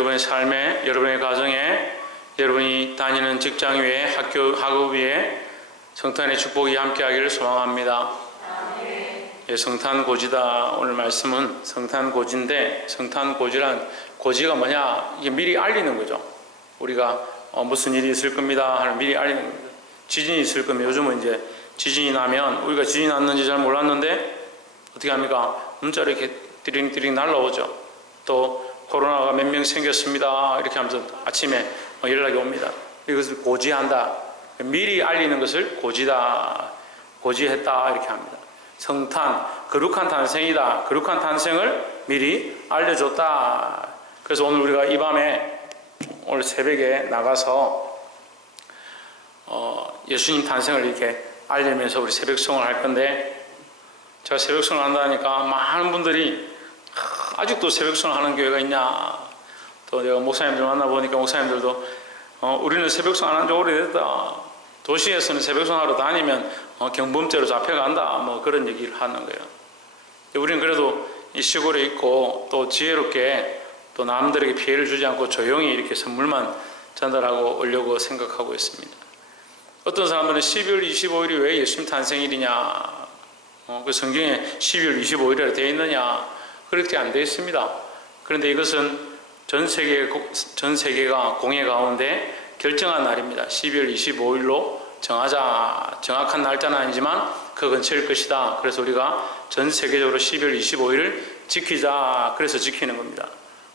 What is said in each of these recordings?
여러분의 삶에, 여러분의 가정에, 여러분이 다니는 직장 위에, 학업 위에 성탄의 축복이 함께하기를 소망합니다. 예, 성탄고지다. 오늘 말씀은 성탄고지인데, 성탄고지란, 고지가 뭐냐? 이게 미리 알리는 거죠. 우리가 무슨 일이 있을 겁니다 하는 미리 알리는 겁니다. 지진이 있을 겁니다. 요즘은 이제 지진이 나면 우리가 지진이 났는지 잘 몰랐는데 어떻게 합니까? 문자로 이렇게 띠링띠링 날라오죠. 또 코로나가 몇 명 생겼습니다 이렇게 하면서 아침에 연락이 옵니다. 이것을 고지한다. 미리 알리는 것을 고지다, 고지했다 이렇게 합니다. 성탄, 거룩한 탄생이다. 거룩한 탄생을 미리 알려줬다. 그래서 오늘 우리가 이 밤에, 오늘 새벽에 나가서 예수님 탄생을 이렇게 알리면서 우리 새벽송을 할 건데, 제가 새벽송을 한다니까 많은 분들이 아직도 새벽송을 하는 교회가 있냐. 또 내가 목사님들 만나보니까 목사님들도 우리는 새벽송 안 한 지 오래됐다. 도시에서는 새벽송 하러 다니면 경범죄로 잡혀간다. 뭐 그런 얘기를 하는 거예요. 우리는 그래도 이 시골에 있고 또 지혜롭게 또 남들에게 피해를 주지 않고 조용히 이렇게 선물만 전달하고 오려고 생각하고 있습니다. 어떤 사람들은 12월 25일이 왜 예수님 탄생일이냐, 그 성경에 12월 25일이라 되어 있느냐, 그렇게 안 되어 있습니다. 그런데 이것은 전 세계가 공예 가운데 결정한 날입니다. 12월 25일로 정하자. 정확한 날짜는 아니지만 그 근처일 것이다. 그래서 우리가 전 세계적으로 12월 25일을 지키자. 그래서 지키는 겁니다.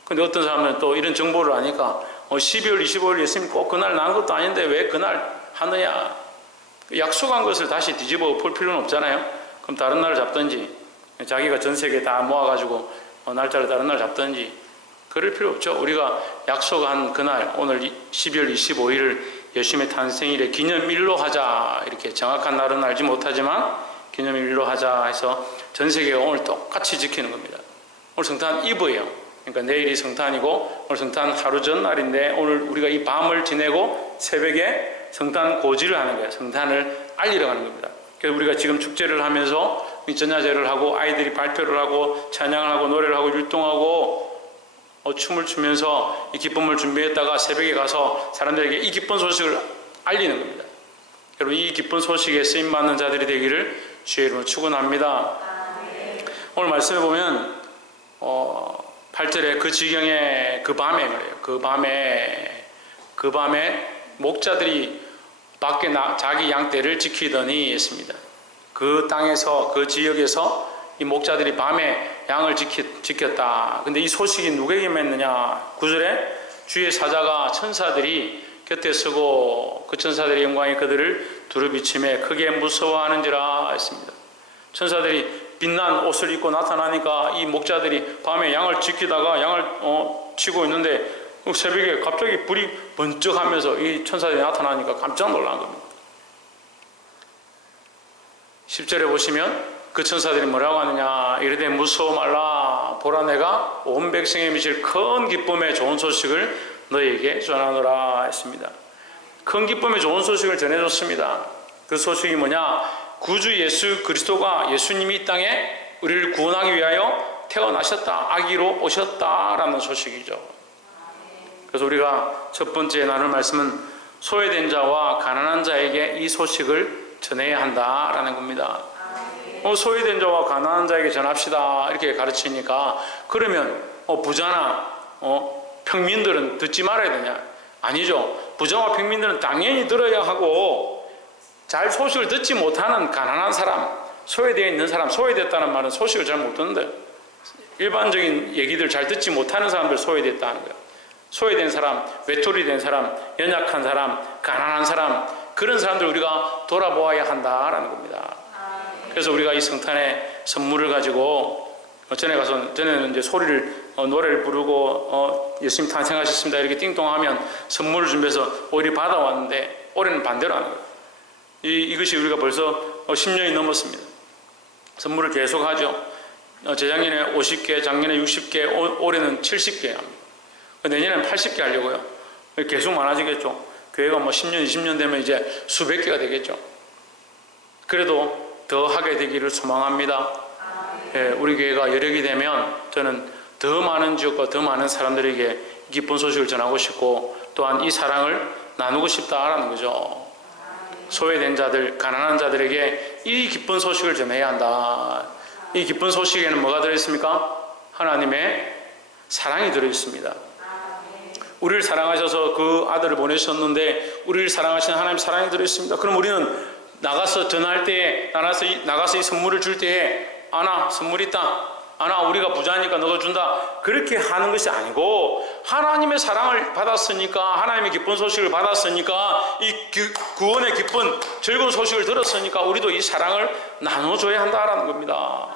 근데 어떤 사람은 또 이런 정보를 아니까 12월 25일 예수님 꼭 그날 난 것도 아닌데 왜 그날 하느냐. 약속한 것을 다시 뒤집어 볼 필요는 없잖아요. 그럼 다른 날을 잡든지, 자기가 전 세계 다 모아가지고 날짜를 다른 날 잡든지 그럴 필요 없죠. 우리가 약속한 그날, 오늘 12월 25일을 예수님의 탄생일의 기념일로 하자. 이렇게 정확한 날은 알지 못하지만 기념일로 하자 해서 전 세계가 오늘 똑같이 지키는 겁니다. 오늘 성탄 이브예요. 그러니까 내일이 성탄이고 오늘 성탄 하루 전날인데 오늘 우리가 이 밤을 지내고 새벽에 성탄 고지를 하는 거예요. 성탄을 알리러 가는 겁니다. 그래서 우리가 지금 축제를 하면서 전야제를 하고 아이들이 발표를 하고 찬양을 하고 노래를 하고 율동하고 춤을 추면서 이 기쁨을 준비했다가 새벽에 가서 사람들에게 이 기쁜 소식을 알리는 겁니다. 여러분, 이 기쁜 소식에 쓰임받는 자들이 되기를 주의 이름으로 축원합니다. 오늘 말씀해 보면 8절에 그 지경에 그 밤에 그래요. 그 밤에 목자들이 밖에 자기 양떼를 지키더니 했습니다. 그 땅에서, 그 지역에서 이 목자들이 밤에 양을 지켰다. 근데 이 소식이 누구에게만 했느냐. 9절에 주의 사자가 천사들이 곁에 서고 그 천사들의 영광이 그들을 두루비치매 크게 무서워하는지라 했습니다. 천사들이 빛난 옷을 입고 나타나니까 이 목자들이 밤에 양을 지키다가 양을 치고 있는데 새벽에 갑자기 불이 번쩍하면서 이 천사들이 나타나니까 깜짝 놀란 겁니다. 10절에 보시면 그 천사들이 뭐라고 하느냐. 이르되 무서워 말라. 보라 내가 온 백성에 미칠 큰 기쁨의 좋은 소식을 너희에게 전하노라 했습니다. 큰 기쁨의 좋은 소식을 전해줬습니다. 그 소식이 뭐냐. 구주 예수 그리스도가, 예수님이 이 땅에 우리를 구원하기 위하여 태어나셨다. 아기로 오셨다라는 소식이죠. 그래서 우리가 첫 번째 나눌 말씀은 소외된 자와 가난한 자에게 이 소식을 전해야 한다라는 겁니다. 소외된 자와 가난한 자에게 전합시다 이렇게 가르치니까, 그러면 부자나 평민들은 듣지 말아야 되냐? 아니죠. 부자와 평민들은 당연히 들어야 하고, 잘 소식을 듣지 못하는 가난한 사람, 소외되어 있는 사람, 소외됐다는 말은 소식을 잘 못 듣는데 일반적인 얘기들 잘 듣지 못하는 사람들 소외됐다는 거예요. 소외된 사람, 외톨이 된 사람, 연약한 사람, 가난한 사람, 그런 사람들 우리가 돌아보아야 한다라는 겁니다. 그래서 우리가 이 성탄의 선물을 가지고 전에는 이제 노래를 부르고 예수님 탄생하셨습니다 이렇게 띵동하면 선물을 준비해서 오히려 받아왔는데, 올해는 반대로 하는 거예요. 이것이 우리가 벌써 10년이 넘었습니다. 선물을 계속 하죠. 재작년에 50개, 작년에 60개, 올해는 70개 합니다. 내년에는 80개 하려고요. 계속 많아지겠죠. 교회가 10년, 20년 되면 이제 수백 개가 되겠죠. 그래도 더 하게 되기를 소망합니다. 예, 우리 교회가 여력이 되면 저는 더 많은 지역과 더 많은 사람들에게 기쁜 소식을 전하고 싶고 또한 이 사랑을 나누고 싶다라는 거죠. 소외된 자들, 가난한 자들에게 이 기쁜 소식을 전해야 한다. 이 기쁜 소식에는 뭐가 들어있습니까? 하나님의 사랑이 들어있습니다. 우리를 사랑하셔서 그 아들을 보내셨는데 우리를 사랑하시는 하나님의 사랑이 들어있습니다. 그럼 우리는 나가서 전할 때에, 나가서 이 선물을 줄 때에, 아나 선물 있다, 아나 우리가 부자니까 너가 준다, 그렇게 하는 것이 아니고 하나님의 사랑을 받았으니까, 하나님의 기쁜 소식을 받았으니까, 이 구원의 기쁜 즐거운 소식을 들었으니까 우리도 이 사랑을 나눠줘야 한다라는 겁니다.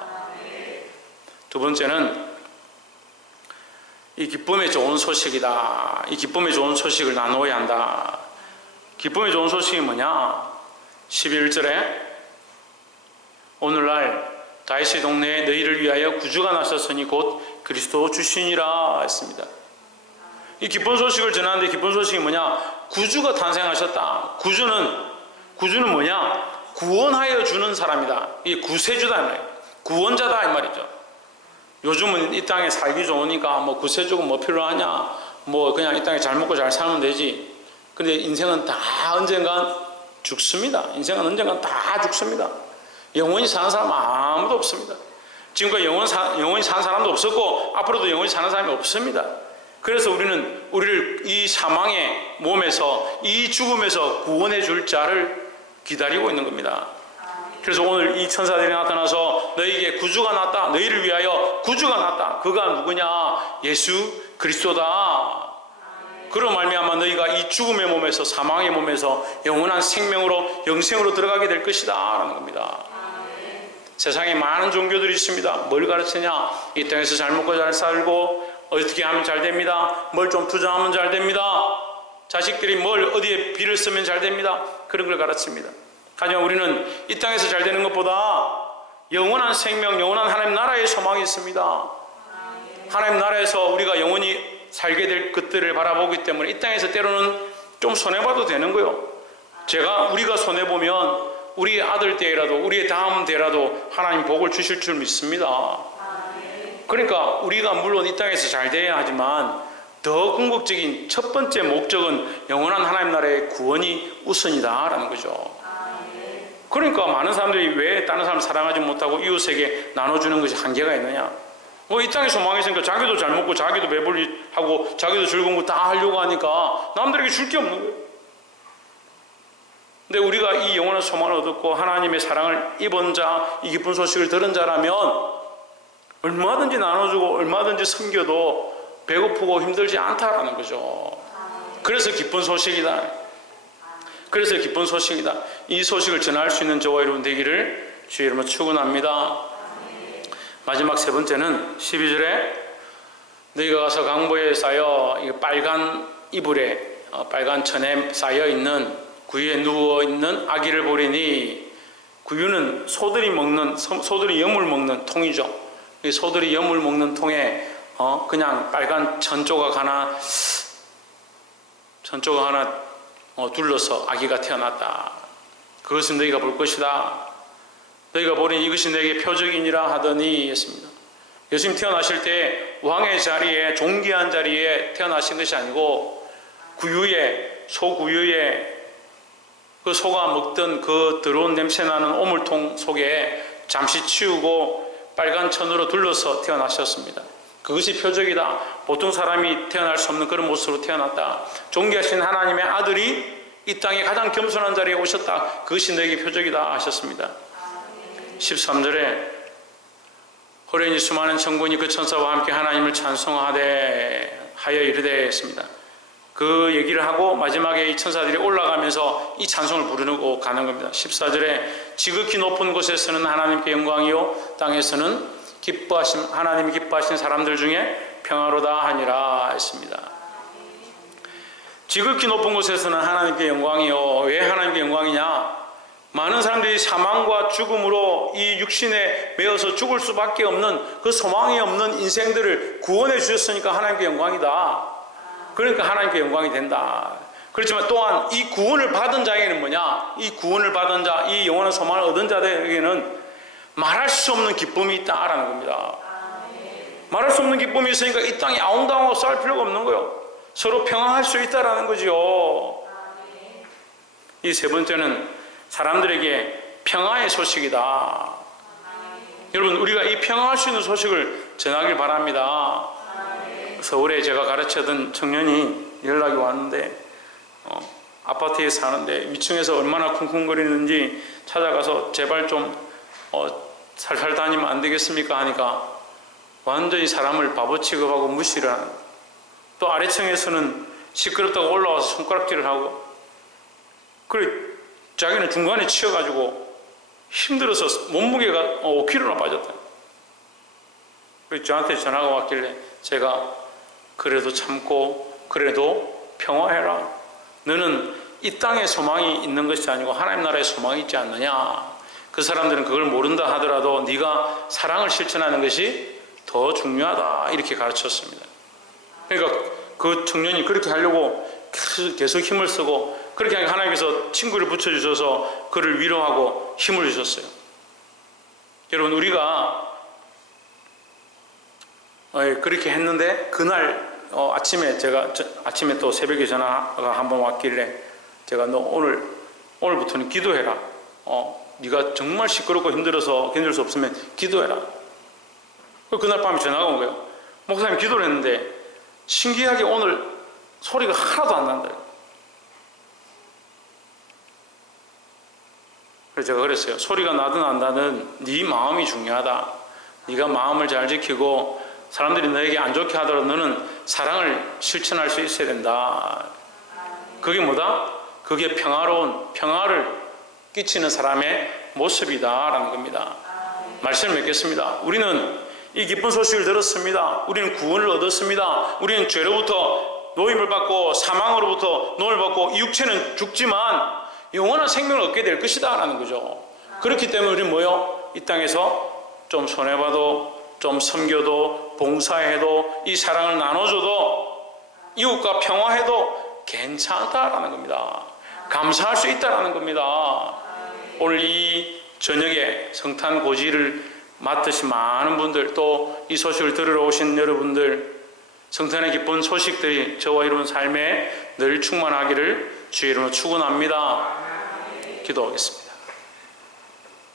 두 번째는 이 기쁨의 좋은 소식이다. 이 기쁨의 좋은 소식을 나눠야 한다. 기쁨의 좋은 소식이 뭐냐? 11절에 오늘날 다윗의 동네에 너희를 위하여 구주가 나셨으니 곧 그리스도 주시니라 했습니다. 이 기쁜 소식을 전하는데 기쁜 소식이 뭐냐? 구주가 탄생하셨다. 구주는 뭐냐? 구원하여 주는 사람이다. 이게 구세주다 이 말이에요. 구원자다 이 말이죠. 요즘은 이 땅에 살기 좋으니까 뭐 구세주가 뭐 필요하냐? 뭐 그냥 이 땅에 잘 먹고 잘 살면 되지. 근데 인생은 다 언젠간 죽습니다. 인생은 언젠간 다 죽습니다. 영원히 사는 사람 아무도 없습니다. 지금까지 영원히 사는 사람도 없었고 앞으로도 영원히 사는 사람이 없습니다. 그래서 우리를 이 사망의 몸에서, 이 죽음에서 구원해 줄 자를 기다리고 있는 겁니다. 그래서 오늘 이 천사들이 나타나서 너희에게 구주가 났다, 너희를 위하여 구주가 났다. 그가 누구냐? 예수 그리스도다. 그로 말미암아 너희가 이 죽음의 몸에서, 사망의 몸에서 영원한 생명으로, 영생으로 들어가게 될 것이다 라는 겁니다. 세상에 많은 종교들이 있습니다. 뭘 가르치냐? 이 땅에서 잘 먹고 잘 살고 어떻게 하면 잘 됩니다. 뭘 좀 투자하면 잘 됩니다. 자식들이 뭘 어디에 비를 쓰면 잘 됩니다. 그런 걸 가르칩니다. 하지만 우리는 이 땅에서 잘 되는 것보다 영원한 생명, 영원한 하나님 나라의 소망이 있습니다. 하나님 나라에서 우리가 영원히 살게 될 것들을 바라보기 때문에 이 땅에서 때로는 좀 손해봐도 되는 거예요. 우리가 손해보면 우리 아들 때라도, 우리의 다음 때라도 하나님 복을 주실 줄 믿습니다. 그러니까 우리가 물론 이 땅에서 잘 돼야 하지만 더 궁극적인 첫 번째 목적은 영원한 하나님 나라의 구원이 우선이다라는 거죠. 그러니까 많은 사람들이 왜 다른 사람 사랑하지 못하고 이웃에게 나눠주는 것이 한계가 있느냐? 이 땅에 소망이 있으니까 자기도 잘 먹고 자기도 배불리하고 자기도 즐거운 거 다 하려고 하니까 남들에게 줄 게 없는 거예요. 근데 우리가 이 영원한 소망을 얻었고 하나님의 사랑을 입은 자, 이 기쁜 소식을 들은 자라면 얼마든지 나눠주고 얼마든지 섬겨도 배고프고 힘들지 않다라는 거죠. 그래서 기쁜 소식이다. 그래서 기쁜 소식이다. 이 소식을 전할 수 있는 저와 여러분 되기를 주의 이름으로 축원합니다. 마지막 세 번째는 12절에 너희가 가서 강보에 쌓여 빨간 이불에 빨간 천에 쌓여 있는 구유에 누워 있는 아기를 보리니, 구유는 소들이 염을 먹는 통이죠. 이 소들이 염을 먹는 통에 그냥 빨간 천 조각 하나 둘러서 아기가 태어났다. 그것은 너희가 볼 것이다. 너희가 보니 이것이 내게 표적이니라 하더니 했습니다. 예수님 태어나실 때 왕의 자리에, 존귀한 자리에 태어나신 것이 아니고 소구유에 그 소가 먹던 그 더러운 냄새나는 오물통 속에 잠시 치우고 빨간 천으로 둘러서 태어나셨습니다. 그것이 표적이다. 보통 사람이 태어날 수 없는 그런 모습으로 태어났다. 존귀하신 하나님의 아들이 이 땅에 가장 겸손한 자리에 오셨다. 그것이 너에게 표적이다 하셨습니다. 13절에 호련히 수많은 천군이 그 천사와 함께 하나님을 찬송하되 하여 이르되 했습니다. 그 얘기를 하고 마지막에 이 천사들이 올라가면서 이 찬송을 부르고 가는 겁니다. 14절에 지극히 높은 곳에서는 하나님께 영광이요 땅에서는 하나님이 기뻐하신 사람들 중에 평화로다 하니라 했습니다. 지극히 높은 곳에서는 하나님께 영광이요. 왜 하나님께 영광이냐? 많은 사람들이 사망과 죽음으로 이 육신에 매여서 죽을 수밖에 없는 그 소망이 없는 인생들을 구원해 주셨으니까 하나님께 영광이다. 그러니까 하나님께 영광이 된다. 그렇지만 또한 이 구원을 받은 자에게는 뭐냐? 이 구원을 받은 자, 이 영원한 소망을 얻은 자들에게는 말할 수 없는 기쁨이 있다라는 겁니다. 말할 수 없는 기쁨이 있으니까 이 땅에 아웅다웅하고 싸울 필요가 없는 거예요. 서로 평화할 수 있다라는 거죠. 이 세 번째는 사람들에게 평화의 소식이다. 여러분, 우리가 이 평화할 수 있는 소식을 전하길 바랍니다. 서울에 제가 가르치던 청년이 연락이 왔는데 아파트에 사는데 위층에서 얼마나 쿵쿵거리는지 찾아가서 제발 좀 살살 다니면 안 되겠습니까 하니까 완전히 사람을 바보 취급하고 무시를 하는, 또 아래층에서는 시끄럽다고 올라와서 손가락질을 하고, 그래 자기는 중간에 치여가지고 힘들어서 몸무게가 5kg나 빠졌다. 그래서 저한테 전화가 왔길래 제가 그래도 참고 그래도 평화해라. 너는 이 땅에 소망이 있는 것이 아니고 하나님 나라에 소망이 있지 않느냐. 그 사람들은 그걸 모른다 하더라도 네가 사랑을 실천하는 것이 더 중요하다, 이렇게 가르쳤습니다. 그러니까 그 청년이 그렇게 하려고 계속 힘을 쓰고, 그렇게 하니까 하나님께서 친구를 붙여주셔서 그를 위로하고 힘을 주셨어요. 여러분, 우리가 그렇게 했는데 그날 아침에 제가 아침에 또 새벽에 전화가 한번 왔길래 제가 너 오늘부터는 기도해라. 네가 정말 시끄럽고 힘들어서 견딜 수 없으면 기도해라. 그날 밤에 전화가 온 거예요. 목사님 기도를 했는데 신기하게 오늘 소리가 하나도 안 난다. 그래서 제가 그랬어요. 소리가 나든 안 나든 네 마음이 중요하다. 네가 마음을 잘 지키고 사람들이 너에게 안 좋게 하더라도 너는 사랑을 실천할 수 있어야 된다. 그게 뭐다? 그게 평화를 끼치는 사람의 모습이다라는 겁니다. 말씀을 맺겠습니다. 우리는 이 기쁜 소식을 들었습니다. 우리는 구원을 얻었습니다. 우리는 죄로부터 노임을 받고 사망으로부터 노임을 받고 이 육체는 죽지만 영원한 생명을 얻게 될 것이다 라는 거죠. 그렇기 때문에 우리는 뭐요? 이 땅에서 좀 손해봐도 좀 섬겨도 봉사해도 이 사랑을 나눠줘도 이웃과 평화해도 괜찮다라는 겁니다. 감사할 수 있다라는 겁니다. 오늘 이 저녁에 성탄 고지를 맡으신 많은 분들, 또 이 소식을 들으러 오신 여러분들, 성탄의 기쁜 소식들이 저와 이룬 삶에 늘 충만하기를 주의 이름으로 축원합니다. 기도하겠습니다.